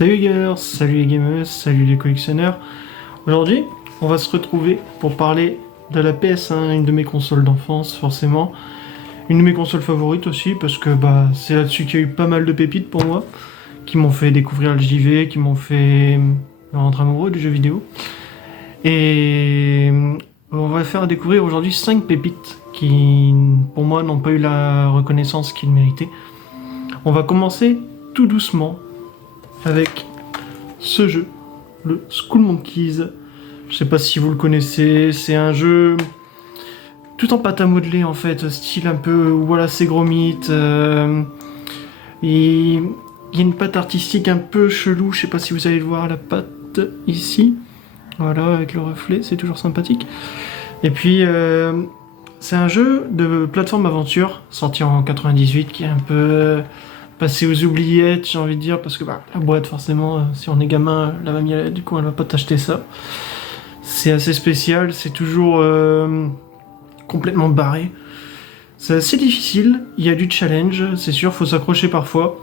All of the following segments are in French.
Salut les gamers, salut les gameuses, salut les collectionneurs. Aujourd'hui, on va se retrouver pour parler de la PS1, une de mes consoles d'enfance forcément. Une de mes consoles favorites aussi parce que c'est là-dessus qu'il y a eu pas mal de pépites pour moi, qui m'ont fait découvrir le JV, qui m'ont fait me rendre amoureux du jeu vidéo. Et on va faire découvrir aujourd'hui 5 pépites qui, pour moi, n'ont pas eu la reconnaissance qu'ils méritaient. On va commencer tout doucement avec ce jeu, le Skull Monkeys. Je sais pas si vous le connaissez, c'est un jeu tout en pâte à modeler en fait, style un peu Wallace et Gromit. Il y a une patte artistique un peu chelou, je sais pas si vous allez le voir, la patte ici. Voilà, avec le reflet, c'est toujours sympathique. Et puis, c'est un jeu de plateforme aventure, sorti en 98, qui est un peu passé aux oubliettes, j'ai envie de dire, parce que la boîte, forcément, si on est gamin, la mamie, du coup, elle va pas t'acheter ça. C'est assez spécial, c'est toujours complètement barré. C'est assez difficile, il y a du challenge, c'est sûr, faut s'accrocher parfois.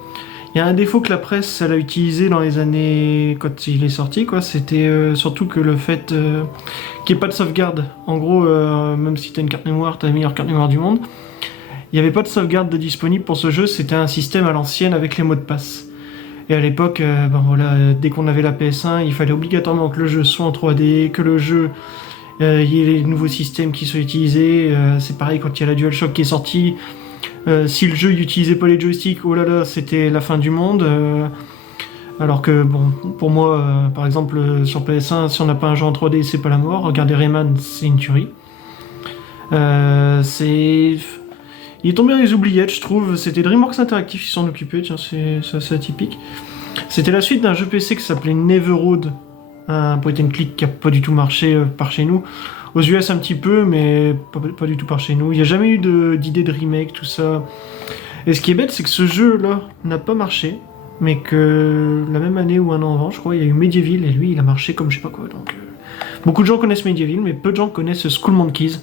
Il y a un défaut que la presse elle a utilisé dans les années quand il est sorti, quoi. C'était surtout que le fait qu'il n'y ait pas de sauvegarde. En gros, même si t'as une carte mémoire, t'as la meilleure carte mémoire du monde, il n'y avait pas de sauvegarde disponible pour ce jeu. C'était un système à l'ancienne avec les mots de passe. Et à l'époque, dès qu'on avait la PS1, il fallait obligatoirement que le jeu soit en 3D, que le jeu il y ait les nouveaux systèmes qui soient utilisés. C'est pareil quand il y a la DualShock qui est sortie. Si le jeu n'utilisait pas les joysticks, oh là là, c'était la fin du monde. Alors que, bon, pour moi, par exemple, sur PS1, si on n'a pas un jeu en 3D, c'est pas la mort. Regardez Rayman, c'est une tuerie. Il est tombé dans les oubliettes, je trouve. C'était DreamWorks Interactive qui s'en occupait, tiens, c'est assez atypique. C'était la suite d'un jeu PC qui s'appelait Neverroad, un point and click qui n'a pas du tout marché par chez nous. Aux US un petit peu, mais pas du tout par chez nous. Il n'y a jamais eu d'idée de remake, tout ça. Et ce qui est bête, c'est que ce jeu-là n'a pas marché, mais que la même année ou un an avant, je crois, il y a eu Medieval, et lui, il a marché comme je sais pas quoi. Donc, beaucoup de gens connaissent Medieval, mais peu de gens connaissent Skull Monkeys.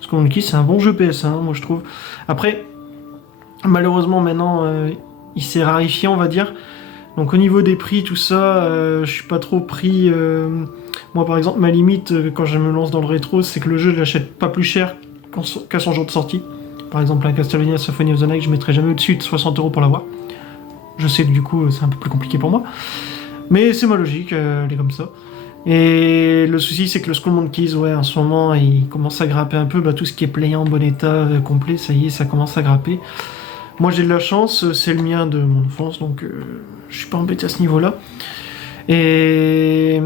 Skull Monkeys, c'est un bon jeu PS1, moi je trouve. Après, malheureusement, maintenant, il s'est rarifié, on va dire. Donc au niveau des prix, tout ça, je suis pas trop pris. Moi par exemple, ma limite quand je me lance dans le rétro, c'est que le jeu je l'achète pas plus cher qu'à son jour de sortie. Par exemple, un Castlevania Symphony of the Night, je mettrai jamais au-dessus de 60 € pour l'avoir. Je sais que du coup c'est un peu plus compliqué pour moi. Mais c'est ma logique, elle est comme ça. Et le souci c'est que le Skull Monkeys, en ce moment, il commence à grapper un peu. Tout ce qui est play en bon état, complet, ça y est, ça commence à grapper. Moi j'ai de la chance, c'est le mien de mon enfance, donc je suis pas embêté à ce niveau-là. Et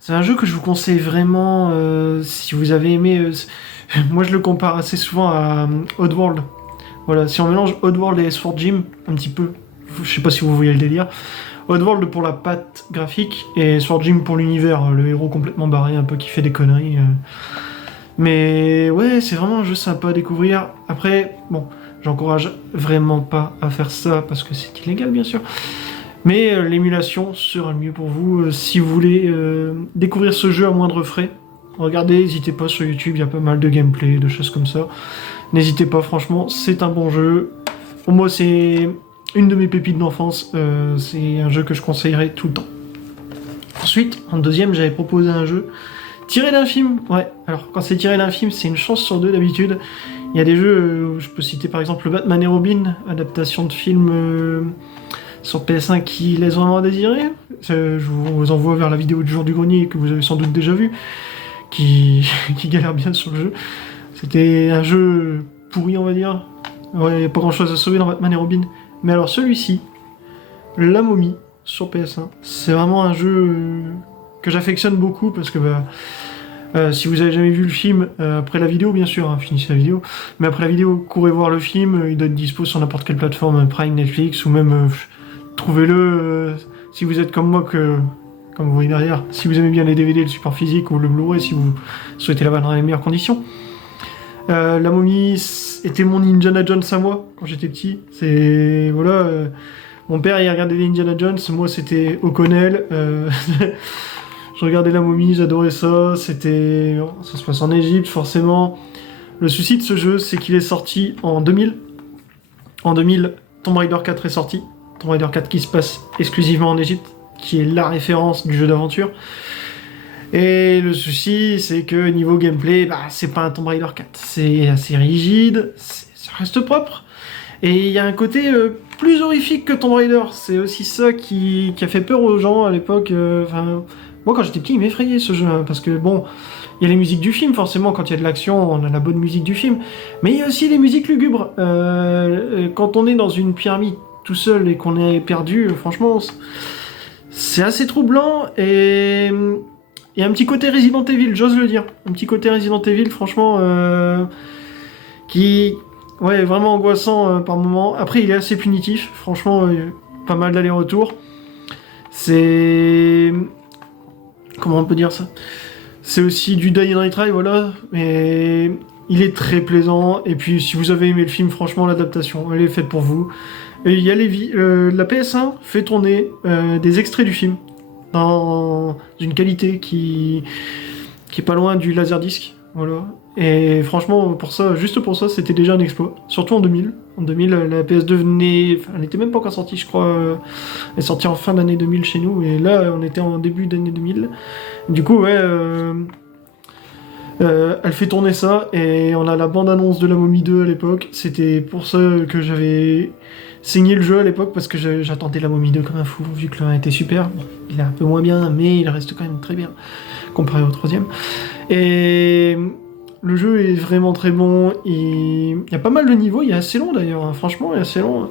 c'est un jeu que je vous conseille vraiment si vous avez aimé. Moi je le compare assez souvent à Oddworld. Voilà, si on mélange Oddworld et S4 Gym, un petit peu, je sais pas si vous voyez le délire. Oddworld pour la patte graphique et S4 Gym pour l'univers, le héros complètement barré, un peu qui fait des conneries. Mais ouais, c'est vraiment un jeu sympa à découvrir. Après, bon. J'encourage vraiment pas à faire ça parce que c'est illégal bien sûr. Mais l'émulation sera le mieux pour vous. Si vous voulez découvrir ce jeu à moindre frais, regardez, n'hésitez pas sur YouTube, il y a pas mal de gameplay, de choses comme ça. N'hésitez pas, franchement, c'est un bon jeu. Pour moi, c'est une de mes pépites d'enfance. C'est un jeu que je conseillerais tout le temps. Ensuite, en deuxième, j'avais proposé un jeu tiré d'un film. Ouais, alors quand c'est tiré d'un film, c'est une chance sur deux d'habitude. Il y a des jeux, je peux citer par exemple le Batman et Robin, adaptation de film sur PS1 qui laisse vraiment à désirer. Je vous envoie vers la vidéo du jour du grenier que vous avez sans doute déjà vu, qui galère bien sur le jeu. C'était un jeu pourri, on va dire. Ouais, il n'y a pas grand chose à sauver dans Batman et Robin. Mais alors celui-ci, La Momie, sur PS1, c'est vraiment un jeu que j'affectionne beaucoup parce que si vous avez jamais vu le film, après la vidéo bien sûr, finissez la vidéo, mais après la vidéo, courez voir le film, il doit être dispo sur n'importe quelle plateforme, Prime, Netflix, ou même trouvez-le si vous êtes comme moi, comme vous voyez derrière, si vous aimez bien les DVD, le support physique ou le Blu-ray, si vous souhaitez l'avoir dans les meilleures conditions. La Momie était mon Indiana Jones à moi, quand j'étais petit. C'est... voilà... mon père il regardait les Indiana Jones, moi c'était O'Connell. Je regardais La Momie, j'adorais ça. Ça se passe en Égypte, forcément. Le souci de ce jeu, c'est qu'il est sorti en 2000. En 2000, Tomb Raider 4 est sorti. Tomb Raider 4 qui se passe exclusivement en Égypte, qui est la référence du jeu d'aventure. Et le souci, c'est que niveau gameplay, c'est pas un Tomb Raider 4. C'est assez rigide, ça reste propre. Et il y a un côté plus horrifique que Tomb Raider. C'est aussi ça qui a fait peur aux gens à l'époque. Moi, quand j'étais petit, il m'effrayait ce jeu. Parce que, bon, il y a les musiques du film, forcément, quand il y a de l'action, on a la bonne musique du film. Mais il y a aussi les musiques lugubres. Quand on est dans une pyramide tout seul et qu'on est perdu, franchement, c'est assez troublant. Et il y a un petit côté Resident Evil, j'ose le dire. Un petit côté Resident Evil, franchement, qui... Ouais, vraiment angoissant par moment. Après, il est assez punitif. Franchement, pas mal d'allers-retours. C'est... Comment on peut dire ça? C'est aussi du Die and Retry, voilà. Mais il est très plaisant. Et puis, si vous avez aimé le film, franchement, l'adaptation, elle est faite pour vous. Et il y a la PS1 fait tourner des extraits du film dans une qualité qui est pas loin du Laserdisc. Voilà. Et franchement, juste pour ça, c'était déjà un exploit. Surtout en 2000. En 2000, la PS2 venait... Enfin, elle n'était même pas encore sortie, je crois. Elle est sortie en fin d'année 2000 chez nous. Et là, on était en début d'année 2000. Du coup, ouais... elle fait tourner ça. Et on a la bande-annonce de La Momie 2 à l'époque. C'était pour ça que j'avais saigné le jeu à l'époque. Parce que j'attendais La Momie 2 comme un fou. Vu que le 1 était super. Bon, il est un peu moins bien, mais il reste quand même très bien. Comparé au 3e. Et... Le jeu est vraiment très bon, il y a pas mal de niveaux, il est assez long d'ailleurs, hein. Franchement il est assez long.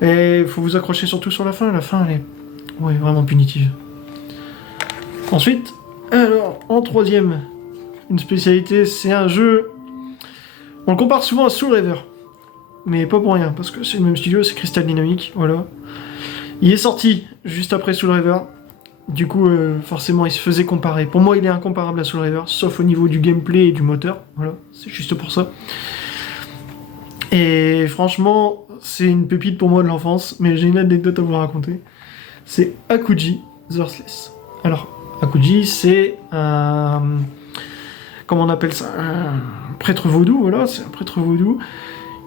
Et il faut vous accrocher surtout sur la fin elle est vraiment punitive. Ensuite, alors, en 3e, une spécialité, c'est un jeu... On le compare souvent à Soul River, mais pas pour rien, parce que c'est le même studio, c'est Crystal Dynamics, voilà. Il est sorti juste après Soul River. Du coup, forcément, il se faisait comparer. Pour moi, il est incomparable à Soul River, sauf au niveau du gameplay et du moteur. Voilà, c'est juste pour ça. Et franchement, c'est une pépite pour moi de l'enfance, mais j'ai une anecdote à vous raconter. C'est Akuji the Heartless. Alors, Akuji, c'est un... Comment on appelle ça? Un prêtre vaudou, voilà, c'est un prêtre vaudou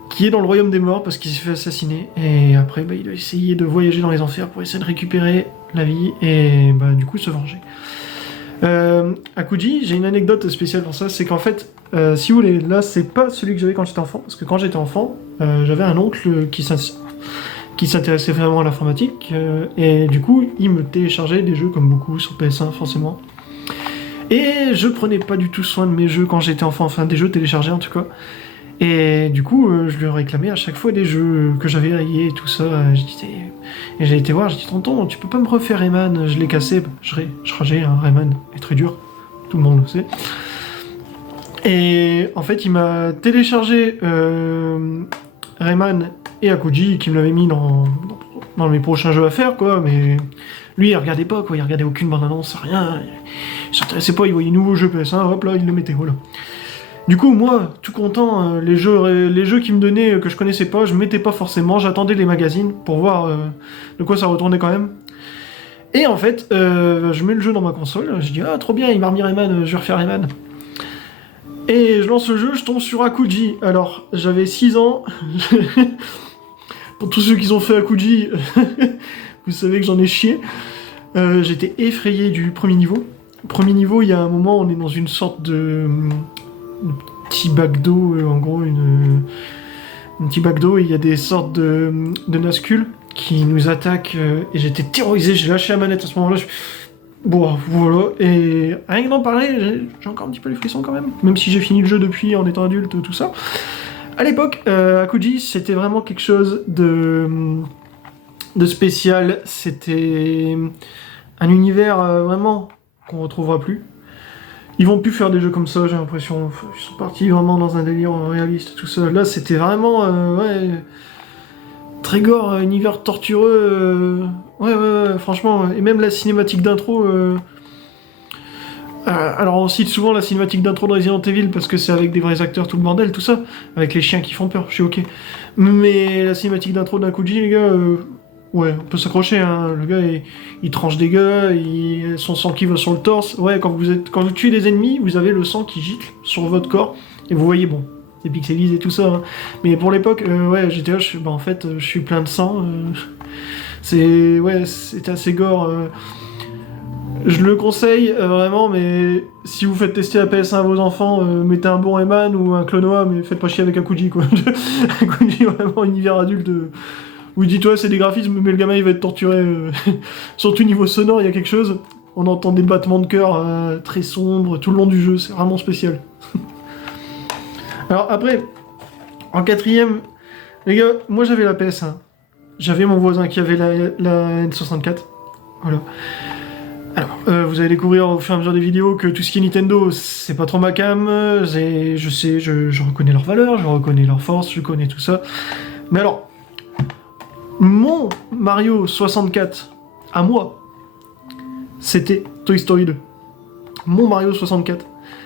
qui est dans le royaume des morts parce qu'il s'est fait assassiner. Et après, il a essayé de voyager dans les enfers pour essayer de récupérer la vie et du coup se venger. Akuji, j'ai une anecdote spéciale pour ça, c'est qu'en fait, si vous voulez, là c'est pas celui que j'avais quand j'étais enfant, parce que quand j'étais enfant, j'avais un oncle qui s'intéressait vraiment à l'informatique, et du coup il me téléchargeait des jeux comme beaucoup sur PS1 forcément. Et je prenais pas du tout soin de mes jeux quand j'étais enfant, enfin des jeux téléchargés en tout cas. Et du coup, je lui réclamais à chaque fois des jeux que j'avais rayés et tout ça. Et j'ai été voir, j'ai dit tonton, tu peux pas me refaire Rayman? Je l'ai cassé, je rageais, hein, Rayman est très dur, tout le monde le sait. Et en fait, il m'a téléchargé Rayman et Akuji, qui me l'avait mis dans mes prochains jeux à faire, quoi. Mais lui, il regardait pas, quoi, il regardait aucune bande-annonce, rien. Il s'intéressait pas, il voyait nouveau jeu PS1, hop là, il le mettait, voilà. Du coup, moi, tout content, les jeux qu'il me donnait que je connaissais pas, je mettais pas forcément, j'attendais les magazines pour voir de quoi ça retournait quand même. Et en fait, je mets le jeu dans ma console, je dis ah trop bien, il m'a remis Rayman, je vais refaire Rayman. Et je lance le jeu, je tombe sur Akuji. Alors, j'avais 6 ans. Pour tous ceux qui ont fait Akuji, vous savez que j'en ai chié. J'étais effrayé du premier niveau. Premier niveau, il y a un moment, on est dans une sorte de petit bac d'eau, en gros, un petit bac d'eau, et il y a des sortes de Nazgûl qui nous attaquent, et j'étais terrorisé, j'ai lâché la manette à ce moment-là, bon, voilà, et rien que d'en parler, j'ai encore un petit peu les frissons quand même si j'ai fini le jeu depuis en étant adulte, tout ça. À l'époque, Akuji, c'était vraiment quelque chose de spécial, c'était un univers vraiment qu'on retrouvera plus. Ils vont plus faire des jeux comme ça, j'ai l'impression. Ils sont partis vraiment dans un délire réaliste, tout ça. Là, c'était vraiment, très gore, univers tortureux. Ouais, franchement. Et même la cinématique d'intro. Alors, on cite souvent la cinématique d'intro de Resident Evil parce que c'est avec des vrais acteurs, tout le bordel, tout ça. Avec les chiens qui font peur, je suis ok. Mais la cinématique d'intro d'Akuji, les gars. Ouais, on peut s'accrocher, hein. Le gars, il tranche des gars, son sang qui va sur le torse. Ouais, quand vous tuez des ennemis, vous avez le sang qui gicle sur votre corps, et vous voyez, bon, c'est pixelisé et tout ça, hein. Mais pour l'époque, ouais, j'étais là, en fait, je suis plein de sang, C'était assez gore. Je le conseille vraiment, mais si vous faites tester la PS1 à vos enfants, mettez un bon Rayman ou un Clonoa, mais faites pas chier avec Akuji, quoi. Akuji, vraiment, univers adulte. Où dis-toi, c'est des graphismes, mais le gamin, il va être torturé. Surtout niveau sonore, il y a quelque chose. On entend des battements de cœur très sombres tout le long du jeu, c'est vraiment spécial. Alors après, en quatrième, les gars, moi j'avais la PS1. J'avais mon voisin qui avait la N64. Voilà. Alors, vous allez découvrir au fur et à mesure des vidéos que tout ce qui est Nintendo, c'est pas trop ma cam. Je reconnais leurs valeurs, je reconnais leurs forces, je connais tout ça. Mais alors, mon Mario 64 à moi, c'était Toy Story 2. Mon Mario 64,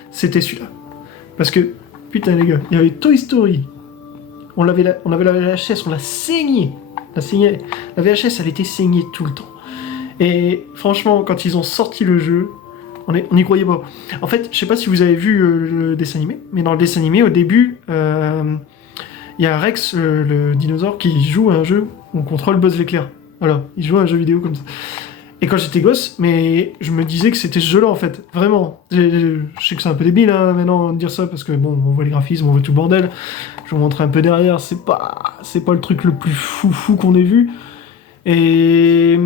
c'était celui-là. Parce que, putain les gars, il y avait Toy Story. On avait la VHS, on l'a saignée. La VHS, elle était saignée tout le temps. Et franchement, quand ils ont sorti le jeu, on n'y croyait pas. En fait, je sais pas si vous avez vu le dessin animé, mais dans le dessin animé, au début, il y a Rex, le dinosaure, qui joue à un jeu où on contrôle Buzz l'éclair. Voilà, il joue à un jeu vidéo comme ça. Et quand j'étais gosse, mais je me disais que c'était ce jeu-là, en fait. Vraiment. Je sais que c'est un peu débile, hein, maintenant, de dire ça, parce que, bon, on voit les graphismes, on voit tout le bordel. Je vais vous montrer un peu derrière, c'est pas le truc le plus fou qu'on ait vu. Et...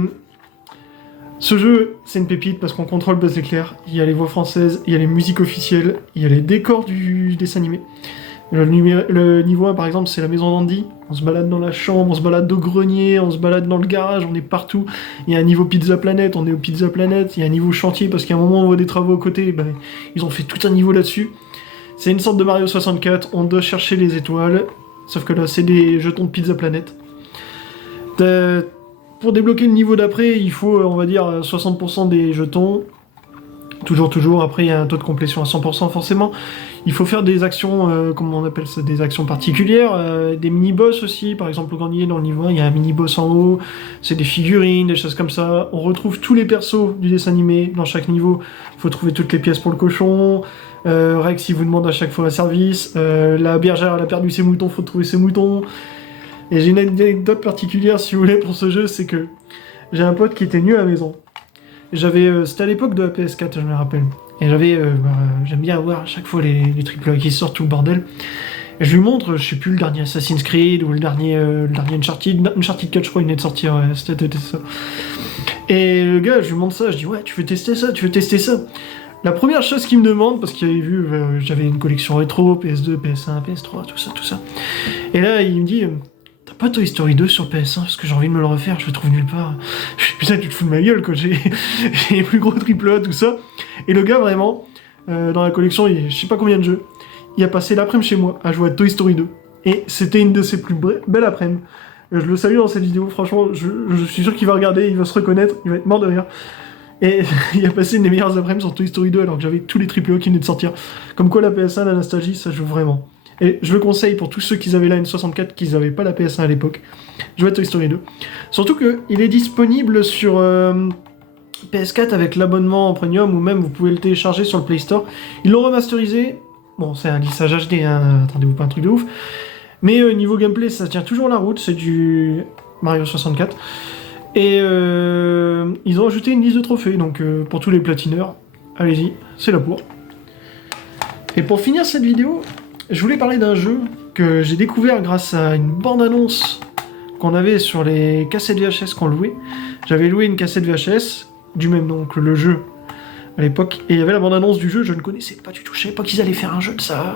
ce jeu, c'est une pépite, parce qu'on contrôle Buzz l'éclair. Il y a les voix françaises, il y a les musiques officielles, il y a les décors du dessin animé. Le niveau 1, par exemple, c'est la maison d'Andy. On se balade dans la chambre, on se balade au grenier, on se balade dans le garage, on est partout. Il y a un niveau Pizza Planet, on est au Pizza Planet. Il y a un niveau chantier, parce qu'à un moment, on voit des travaux à côté. Ben, ils ont fait tout un niveau là-dessus. C'est une sorte de Mario 64, on doit chercher les étoiles. Sauf que là, c'est des jetons de Pizza Planet. Pour débloquer le niveau d'après, il faut, on va dire, 60% des jetons. Toujours, après il y a un taux de complétion à 100% forcément. Il faut faire des actions, comment on appelle ça, des actions particulières, des mini-boss aussi, par exemple au grenier dans le niveau 1, il y a un mini-boss en haut, c'est des figurines, des choses comme ça. On retrouve tous les persos du dessin animé dans chaque niveau, il faut trouver toutes les pièces pour le cochon, Rex il vous demande à chaque fois un service, la bergère elle a perdu ses moutons, faut trouver ses moutons. Et j'ai une anecdote particulière si vous voulez pour ce jeu, c'est que j'ai un pote qui était venu à la maison. C'était à l'époque de la PS4, je me rappelle. Et j'aime bien avoir à chaque fois les AAA qui sortent, tout le bordel. Et je lui montre, je sais plus, le dernier Assassin's Creed ou le dernier Uncharted 4, je crois, il venait de sortir, c'était ça. Et le gars, je lui montre ça, je dis, ouais, tu veux tester ça. La première chose qu'il me demande, parce qu'il avait vu, j'avais une collection rétro, PS2, PS1, PS3, tout ça. Et là, il me dit... t'as pas Toy Story 2 sur PS1 parce que j'ai envie de me le refaire, je le trouve nulle part. Je suis putain, tu te fous de ma gueule quoi, j'ai les plus gros AAA, tout ça. Et le gars vraiment, dans la collection, je sais pas combien de jeux, il a passé l'après-midi chez moi à jouer à Toy Story 2. Et c'était une de ses plus belles après-midi. Je le salue dans cette vidéo, franchement, je suis sûr qu'il va regarder, il va se reconnaître, il va être mort de rire. Et il a passé une des meilleures après-midi sur Toy Story 2 alors que j'avais tous les AAA qui venaient de sortir. Comme quoi la PS1, la nostalgie, ça joue vraiment. Et je le conseille pour tous ceux qui avaient la N64, qui n'avaient pas la PS1 à l'époque, jouer à Toy Story 2. Surtout qu'il est disponible sur PS4 avec l'abonnement en premium, ou même vous pouvez le télécharger sur le Play Store. Ils l'ont remasterisé, bon c'est un lissage HD, hein, attendez-vous pas un truc de ouf, mais niveau gameplay ça tient toujours la route, c'est du Mario 64. Et ils ont ajouté une liste de trophées, donc pour tous les platineurs, allez-y, c'est là pour. Et pour finir cette vidéo, je voulais parler d'un jeu que j'ai découvert grâce à une bande-annonce qu'on avait sur les cassettes VHS qu'on louait. J'avais loué une cassette VHS du même nom que le jeu à l'époque, et il y avait la bande-annonce du jeu, je ne connaissais pas du tout, je savais pas qu'ils allaient faire un jeu de ça.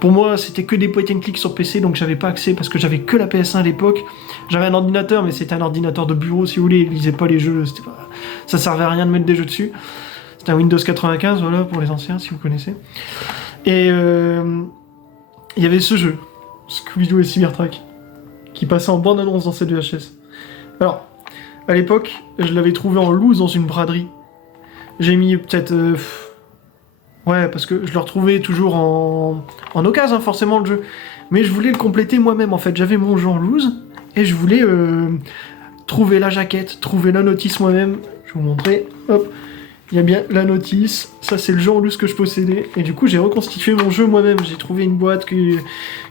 Pour moi, c'était que des point and click sur PC, donc j'avais pas accès parce que j'avais que la PS1 à l'époque. J'avais un ordinateur, mais c'était un ordinateur de bureau si vous voulez, il lisait pas les jeux, ça servait à rien de mettre des jeux dessus. C'était un Windows 95, voilà, pour les anciens, si vous connaissez. Et il y avait ce jeu, Scooby-Doo et Cybertruck, qui passait en bande-annonce dans cette VHS. Alors, à l'époque, je l'avais trouvé en loose dans une braderie. J'ai mis peut-être... ouais, parce que je le retrouvais toujours en occasion, hein, forcément, le jeu. Mais je voulais le compléter moi-même, en fait. J'avais mon jeu en loose, et je voulais trouver la jaquette, trouver la notice moi-même. Je vais vous montrer, hop. Il y a bien la notice, ça c'est le jeu en loose que je possédais, et du coup j'ai reconstitué mon jeu moi-même, j'ai trouvé une boîte qui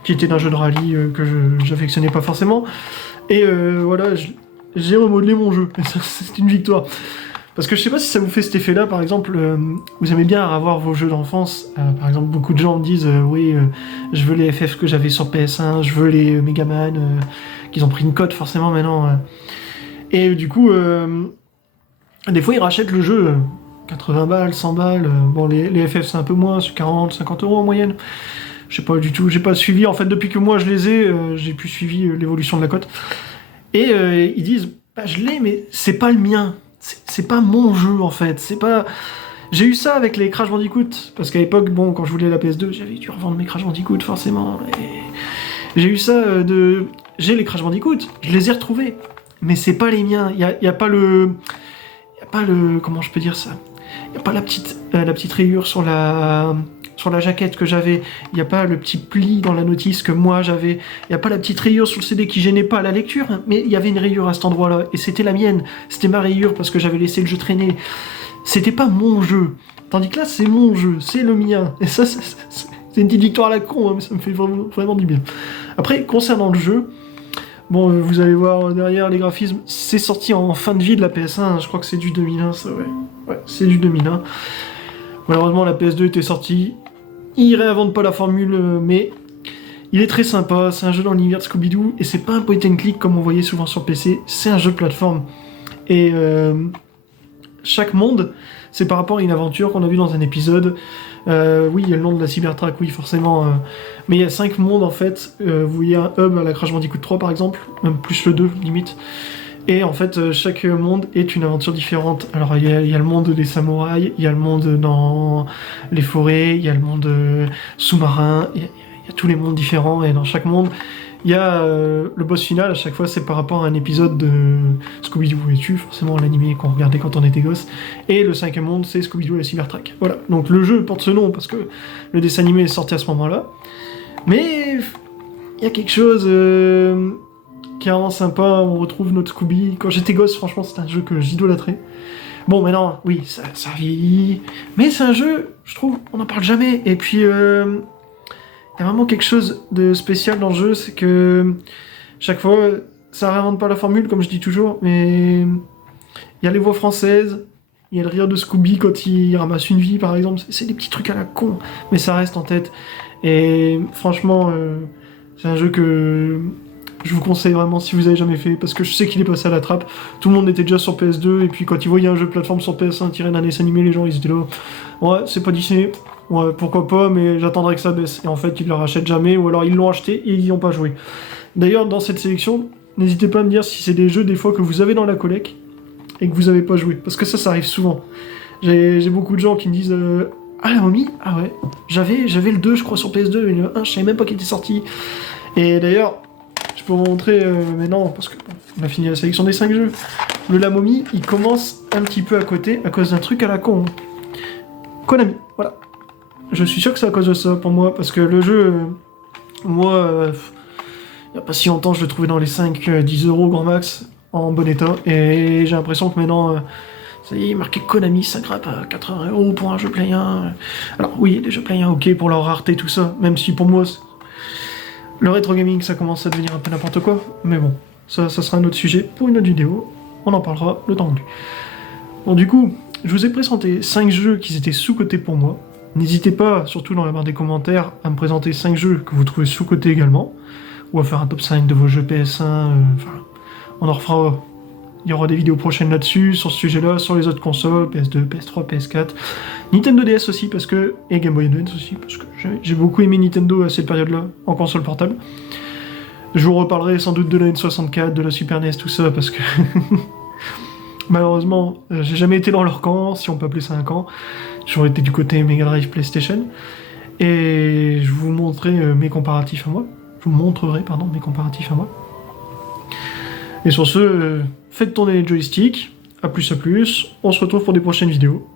était d'un jeu de rallye que j'affectionnais pas forcément, et voilà, j'ai remodelé mon jeu. Et ça, c'est une victoire. Parce que je sais pas si ça vous fait cet effet-là, par exemple, vous aimez bien avoir vos jeux d'enfance. Par exemple, beaucoup de gens me disent oui, je veux les FF que j'avais sur PS1, je veux les Megaman, qu'ils ont pris une cote forcément maintenant. Et du coup, des fois ils rachètent le jeu 80 balles, 100 balles. Bon, les FF c'est un peu moins, c'est 40, 50 euros en moyenne. Je sais pas du tout, j'ai pas suivi. En fait, depuis que moi je les ai, j'ai plus suivi l'évolution de la cote. Et ils disent, bah, je l'ai, mais c'est pas le mien. C'est pas mon jeu en fait, c'est pas... J'ai eu ça avec les Crash Bandicoot, parce qu'à l'époque, bon, quand je voulais la PS2, j'avais dû revendre mes Crash Bandicoot forcément, et... J'ai eu ça de... J'ai les Crash Bandicoot, je les ai retrouvés, mais c'est pas les miens, y a pas le... Y a pas le... Comment je peux dire ça? Y a pas la petite rayure sur la jaquette que j'avais, il n'y a pas le petit pli dans la notice que moi j'avais, il n'y a pas la petite rayure sur le CD qui gênait pas la lecture, hein, mais il y avait une rayure à cet endroit-là, et c'était la mienne, c'était ma rayure parce que j'avais laissé le jeu traîner. C'était pas mon jeu, tandis que là c'est mon jeu, c'est le mien, et ça c'est une petite victoire à la con, hein, mais ça me fait vraiment du bien. Après, concernant le jeu, bon, vous allez voir derrière les graphismes, c'est sorti en fin de vie de la PS1, je crois que c'est du 2001, ça, ouais, c'est du 2001. Malheureusement, la PS2 était sortie. Ils réinventent pas la formule, mais il est très sympa. C'est un jeu dans l'univers de Scooby-Doo, et c'est pas un point and click comme on voyait souvent sur PC, c'est un jeu de plateforme. Et chaque monde, c'est par rapport à une aventure qu'on a vue dans un épisode. Oui, il y a le nom de la Cybertruck, oui, forcément. Mais il y a 5 mondes, en fait. Vous voyez un hub à la Crash Bandicoot 3, par exemple, même plus le 2, limite. Et en fait, chaque monde est une aventure différente. Alors, il y a le monde des samouraïs, il y a le monde dans les forêts, il y a le monde sous-marin, il y a tous les mondes différents, et dans chaque monde, il y a le boss final. À chaque fois, c'est par rapport à un épisode de Scooby-Doo et tu, forcément l'animé qu'on regardait quand on était gosse. Et le 5e monde, c'est Scooby-Doo et la Cybertruck. Voilà, donc le jeu porte ce nom parce que le dessin animé est sorti à ce moment-là. Mais il y a quelque chose... qui est vraiment sympa, on retrouve notre Scooby. Quand j'étais gosse, franchement, c'était un jeu que j'idolâtrais. Bon, maintenant, oui, ça vieillit, mais c'est un jeu, je trouve, on n'en parle jamais. Et puis, il y a vraiment quelque chose de spécial dans le jeu, c'est que chaque fois, ça réinvente pas la formule, comme je dis toujours, mais il y a les voix françaises, il y a le rire de Scooby quand il ramasse une vie, par exemple. C'est des petits trucs à la con, mais ça reste en tête. Et franchement, c'est un jeu que... je vous conseille vraiment si vous avez jamais fait, parce que je sais qu'il est passé à la trappe. Tout le monde était déjà sur PS2, et puis quand ils voyaient un jeu de plateforme sur PS1 tiré d'un dessin animé, les gens ils étaient là, ouais, c'est pas Disney, ouais, pourquoi pas, mais j'attendrai que ça baisse. Et en fait, ils le rachètent jamais, ou alors ils l'ont acheté et ils n'y ont pas joué. D'ailleurs, dans cette sélection, n'hésitez pas à me dire si c'est des jeux des fois que vous avez dans la collecte et que vous avez pas joué, parce que ça arrive souvent. J'ai beaucoup de gens qui me disent ah, la momie, ah ouais, j'avais le 2 je crois sur PS2, et le 1 je savais même pas qu'il était sorti. Et d'ailleurs, je peux vous montrer maintenant, parce qu'on a fini la sélection des 5 jeux. Le La Momie, il commence un petit peu à côté, à cause d'un truc à la con. Konami, voilà. Je suis sûr que c'est à cause de ça, pour moi, parce que le jeu, moi, il n'y a pas si longtemps, je le trouvais dans les 5-10 euros grand max, en bon état, et j'ai l'impression que maintenant, ça y est, marqué Konami, ça grappe à 80 € pour un jeu Play 1. Alors oui, les jeux Play 1, ok, pour leur rareté, tout ça, même si pour moi... le rétro gaming, ça commence à devenir un peu n'importe quoi, mais bon, ça sera un autre sujet pour une autre vidéo, on en parlera le temps voulu. Bon, du coup, je vous ai présenté 5 jeux qui étaient sous-cotés pour moi. N'hésitez pas, surtout dans la barre des commentaires, à me présenter 5 jeux que vous trouvez sous-cotés également, ou à faire un top 5 de vos jeux PS1, enfin, on en refera... il y aura des vidéos prochaines là-dessus, sur ce sujet-là, sur les autres consoles, PS2, PS3, PS4, Nintendo DS aussi, parce que... et Game Boy Advance aussi, parce que j'ai beaucoup aimé Nintendo à cette période-là, en console portable. Je vous reparlerai sans doute de la N64, de la Super NES, tout ça, parce que... malheureusement, j'ai jamais été dans leur camp, si on peut appeler ça un camp. J'aurais été du côté Mega Drive PlayStation. Et je vous montrerai mes comparatifs à moi. Je vous montrerai, pardon, mes comparatifs à moi. Et sur ce, faites tourner les joysticks. À plus, on se retrouve pour des prochaines vidéos.